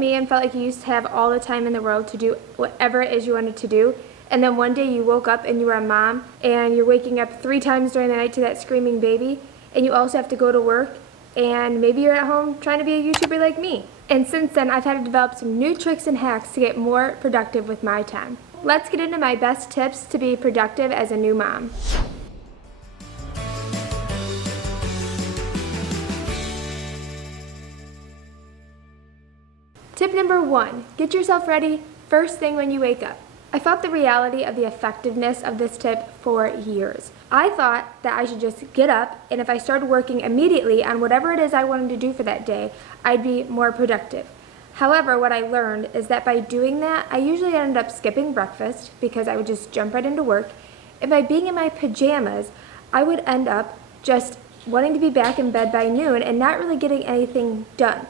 me and felt like you used to have all the time in the world to do whatever it is you wanted to do, and then one day you woke up and you were a mom and you're waking up 3 times during the night to that screaming baby, and you also have to go to work, and maybe you're at home trying to be a YouTuber like me. And since then, I've had to develop some new tricks and hacks to get more productive with my time. Let's get into my best tips to be productive as a new mom. Tip number 1, get yourself ready first thing when you wake up. I felt the reality of the effectiveness of this tip for years. I thought that I should just get up, and if I started working immediately on whatever it is I wanted to do for that day, I'd be more productive. However, what I learned is that by doing that, I usually ended up skipping breakfast because I would just jump right into work, and by being in my pajamas, I would end up just wanting to be back in bed by noon and not really getting anything done.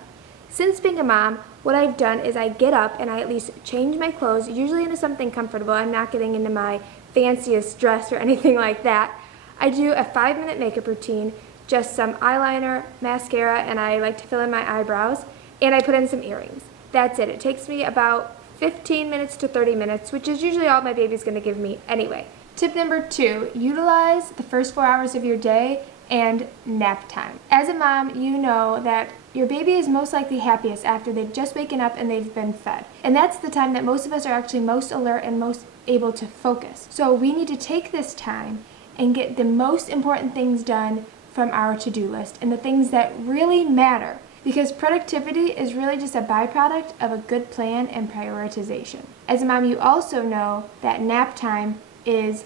Since being a mom, what I've done is I get up and I at least change my clothes, usually into something comfortable. I'm not getting into my fanciest dress or anything like that. I do a 5-minute makeup routine, just some eyeliner, mascara, and I like to fill in my eyebrows, and I put in some earrings. That's it. It takes me about 15 minutes to 30 minutes, which is usually all my baby's going to give me anyway. Tip number 2, utilize the first 4 hours of your day and nap time. As a mom, you know that your baby is most likely happiest after they've just waken up and they've been fed. And that's the time that most of us are actually most alert and most able to focus. So we need to take this time and get the most important things done from our to-do list and the things that really matter. Because productivity is really just a byproduct of a good plan and prioritization. As a mom, you also know that nap time is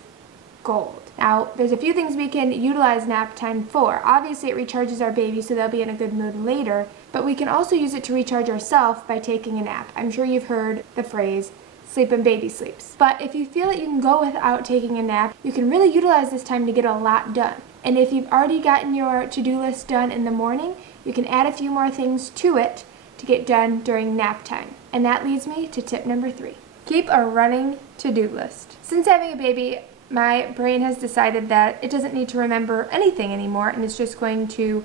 gold. Now, there's a few things we can utilize nap time for. Obviously, it recharges our baby so they'll be in a good mood later, but we can also use it to recharge ourselves by taking a nap. I'm sure you've heard the phrase, sleep when baby sleeps. But if you feel that you can go without taking a nap, you can really utilize this time to get a lot done. And if you've already gotten your to-do list done in the morning, you can add a few more things to it to get done during nap time. And that leads me to tip number 3. Keep a running to-do list. Since having a baby, my brain has decided that it doesn't need to remember anything anymore, and it's just going to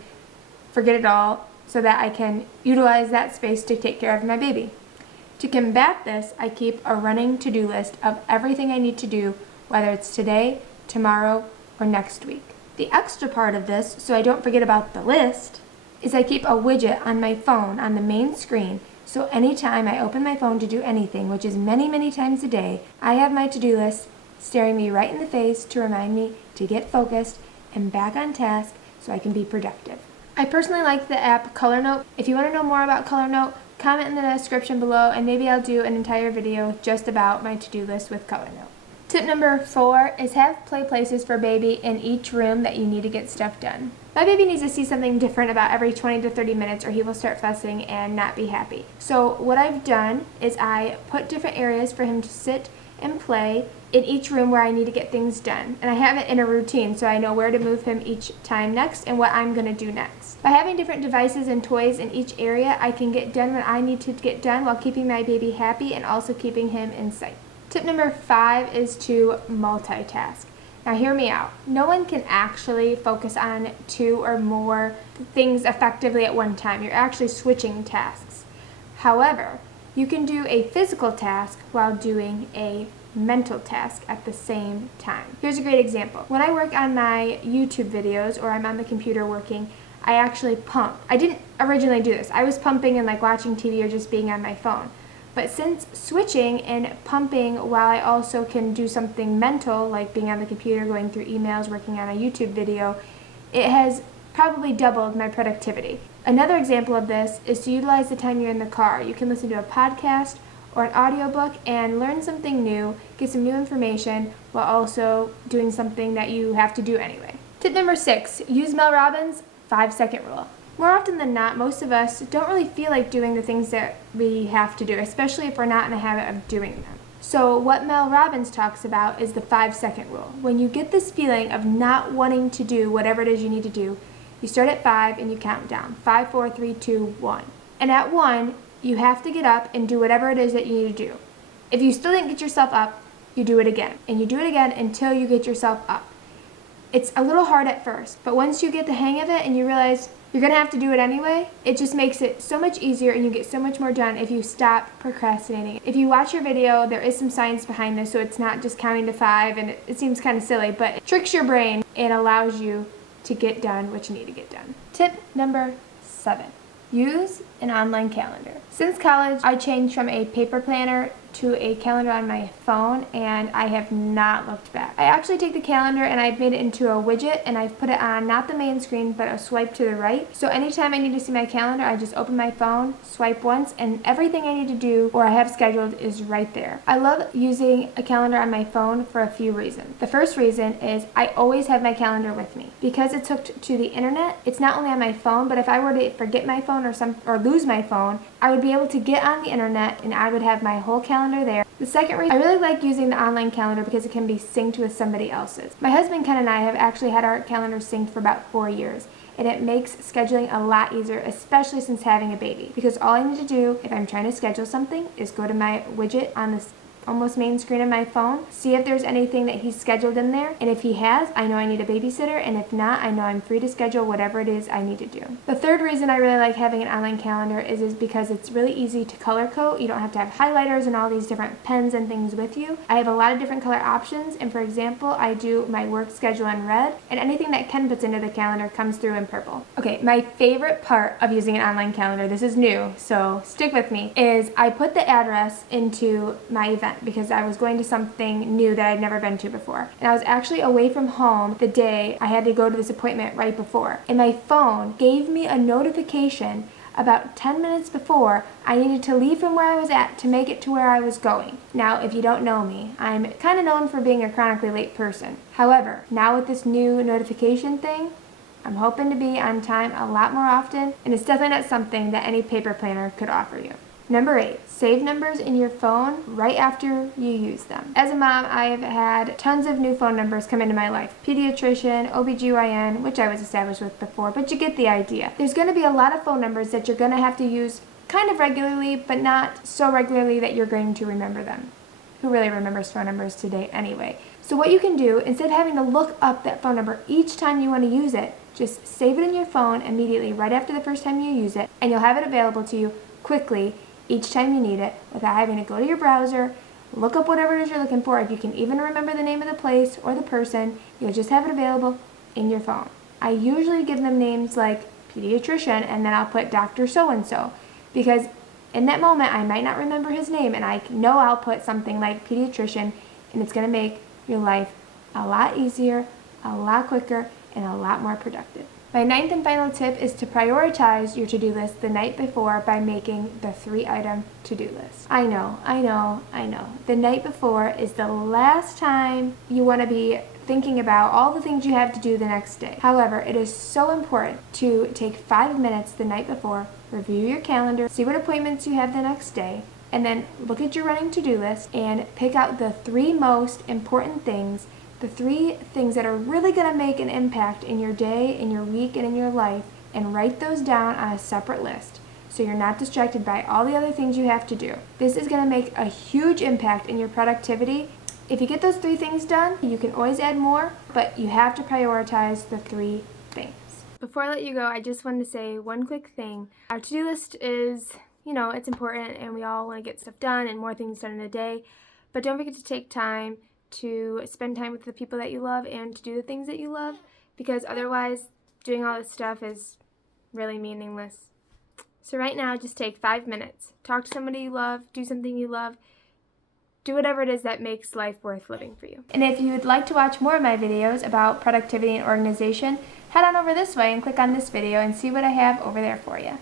forget it all so that I can utilize that space to take care of my baby. To combat this, I keep a running to-do list of everything I need to do, whether it's today, tomorrow, or next week. The extra part of this, so I don't forget about the list, is I keep a widget on my phone on the main screen, so anytime I open my phone to do anything, which is many, many times a day, I have my to-do list staring me right in the face to remind me to get focused and back on task so I can be productive. I personally like the app Colornote. If you want to know more about Colornote, comment in the description below and maybe I'll do an entire video just about my to-do list with Colornote. Tip number 4 is have play places for baby in each room that you need to get stuff done. My baby needs to see something different about every 20 to 30 minutes or he will start fussing and not be happy. So what I've done is I put different areas for him to sit and play in each room where I need to get things done. And I have it in a routine so I know where to move him each time next and what I'm going to do next. By having different devices and toys in each area, I can get done what I need to get done while keeping my baby happy and also keeping him in sight. Tip number 5 is to multitask. Now hear me out. No one can actually focus on 2 or more things effectively at one time. You're actually switching tasks. However, you can do a physical task while doing a mental task at the same time. Here's a great example. When I work on my YouTube videos or I'm on the computer working, I actually pump. I didn't originally do this. I was pumping and like watching TV or just being on my phone. But since switching and pumping while I also can do something mental, like being on the computer, going through emails, working on a YouTube video, it has probably doubled my productivity. Another example of this is to utilize the time you're in the car. You can listen to a podcast or an audiobook and learn something new, get some new information, while also doing something that you have to do anyway. Tip number 6, use Mel Robbins' 5-second rule. More often than not, most of us don't really feel like doing the things that we have to do, especially if we're not in the habit of doing them. So what Mel Robbins talks about is the 5-second rule. When you get this feeling of not wanting to do whatever it is you need to do, you start at 5 and you count down. 5, 4, 3, 2, 1. And at 1, you have to get up and do whatever it is that you need to do. If you still didn't get yourself up, you do it again. And you do it again until you get yourself up. It's a little hard at first, but once you get the hang of it and you realize you're gonna have to do it anyway. It just makes it so much easier and you get so much more done if you stop procrastinating. If you watch your video, there is some science behind this, so it's not just counting to 5 and it seems kind of silly, but it tricks your brain and allows you to get done what you need to get done. Tip number 7. Use an online calendar. Since college, I changed from a paper planner to a calendar on my phone, and I have not looked back. I actually take the calendar and I've made it into a widget, and I've put it on not the main screen but a swipe to the right. So anytime I need to see my calendar, I just open my phone, swipe once, and everything I need to do or I have scheduled is right there. I love using a calendar on my phone for a few reasons. The first reason is I always have my calendar with me. Because it's hooked to the internet, it's not only on my phone, but if I were to forget my phone or lose my phone, I would be able to get on the internet and I would have my whole calendar there. The second reason, I really like using the online calendar because it can be synced with somebody else's. My husband Ken and I have actually had our calendar synced for about 4 years, and it makes scheduling a lot easier, especially since having a baby, because all I need to do if I'm trying to schedule something is go to my widget on this almost main screen of my phone, see if there's anything that he's scheduled in there, and if he has, I know I need a babysitter, and if not, I know I'm free to schedule whatever it is I need to do. The third reason I really like having an online calendar is because it's really easy to color code. You don't have to have highlighters and all these different pens and things with you. I have a lot of different color options, and for example, I do my work schedule in red, and anything that Ken puts into the calendar comes through in purple. Okay, my favorite part of using an online calendar, this is new, so stick with me, is I put the address into my event because I was going to something new that I'd never been to before. And I was actually away from home the day I had to go to this appointment right before. And my phone gave me a notification about 10 minutes before I needed to leave from where I was at to make it to where I was going. Now, if you don't know me, I'm kind of known for being a chronically late person. However, now with this new notification thing, I'm hoping to be on time a lot more often, and it's definitely not something that any paper planner could offer you. Number 8, save numbers in your phone right after you use them. As a mom, I have had tons of new phone numbers come into my life. Pediatrician, OBGYN, which I was established with before, but you get the idea. There's going to be a lot of phone numbers that you're going to have to use kind of regularly, but not so regularly that you're going to remember them. Who really remembers phone numbers today anyway? So what you can do, instead of having to look up that phone number each time you want to use it, just save it in your phone immediately right after the first time you use it, and you'll have it available to you quickly each time you need it without having to go to your browser, look up whatever it is you're looking for. If you can even remember the name of the place or the person, you'll just have it available in your phone. I usually give them names like pediatrician and then I'll put Dr. So-and-so because in that moment I might not remember his name and I know I'll put something like pediatrician and it's going to make your life a lot easier, a lot quicker, and a lot more productive. My 9th and final tip is to prioritize your to-do list the night before by making the 3-item to-do list. I know. The night before is the last time you want to be thinking about all the things you have to do the next day. However, it is so important to take 5 minutes the night before, review your calendar, see what appointments you have the next day, and then look at your running to-do list and pick out the 3 most important things, the 3 things that are really going to make an impact in your day, in your week, and in your life, and write those down on a separate list so you're not distracted by all the other things you have to do. This is going to make a huge impact in your productivity. If you get those 3 things done, you can always add more, but you have to prioritize the 3 things. Before I let you go, I just wanted to say one quick thing. Our to-do list is, it's important and we all want to get stuff done and more things done in a day, but don't forget to take time to spend time with the people that you love and to do the things that you love, because otherwise doing all this stuff is really meaningless. So right now, just take 5 minutes. Talk to somebody you love, do something you love, do whatever it is that makes life worth living for you. And if you would like to watch more of my videos about productivity and organization, head on over this way and click on this video and see what I have over there for you.